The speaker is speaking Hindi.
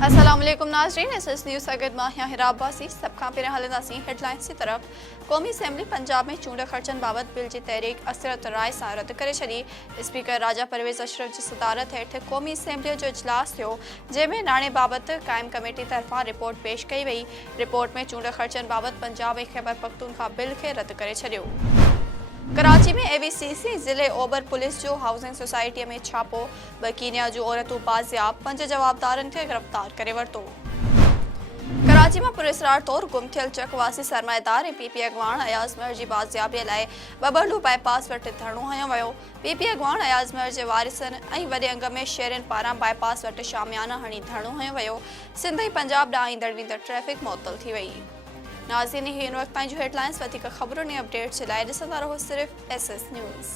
अस्सलामुअलैकुम नाज़रीन, एसएस न्यूज़ अगद माहिया हिराबासी सब खां पहिरियों हलंदासीं हेडलाइंस की तरफ़। क़ौमी असेंबली पंजाब में चूंड ख़र्चनि बाबति बिल जी तहरीक असरत राय सां रद्द करे छॾी। स्पीकर राजा परवेज़ अशरफ जी सदारत हेठि क़ौमी असेंबलीअ जो इजलास थियो, जंहिंमें नाणे बाबति क़ाइम कमेटी तरफ़ां रिपोर्ट पेश कई वई। रिपोर्ट में चूंड ख़र्चनि बाबति पंजाब ऐं ख़ैबर पख्तूनख्वा बिल खे रद्द करे छॾियो। कराची में एवीसीसी ज़िले ओभर पुलिस जो हाउसिंग सोसाइटी में छापो, 2 कीनिया जूं औरतूं बाज़ियाब, 5 जवाबदारनि खे गिरफ़्तार करे वरितो। कराची में पुरस्कार तौर गुम थियल चकवासी सरमाएदार ऐं पीपी अॻवान अयाज़ महर जी बाज़ियाबीअ लाइ बबरलू बाईपास वटि धरणो हयो वियो। पीपी अॻवान अयाज़ महर जे वारिसनि ऐं वॾे अंग में शेरनि पारां बाईपास वटि शामियाना हणी धरणो हयो वियो। सिंध ऐं पंजाब ॾांहुं ईंदड़ वेंदड़ ट्रैफ़िक मुअतल थी वई। नाज़रीन, हिन वक़्त ताईं जूं हेडलाइंस, वधीक ख़बरुनि ऐं अपडेट्स जे लाइ ॾिसंदा रहो सिर्फ़ एसएस न्यूज़।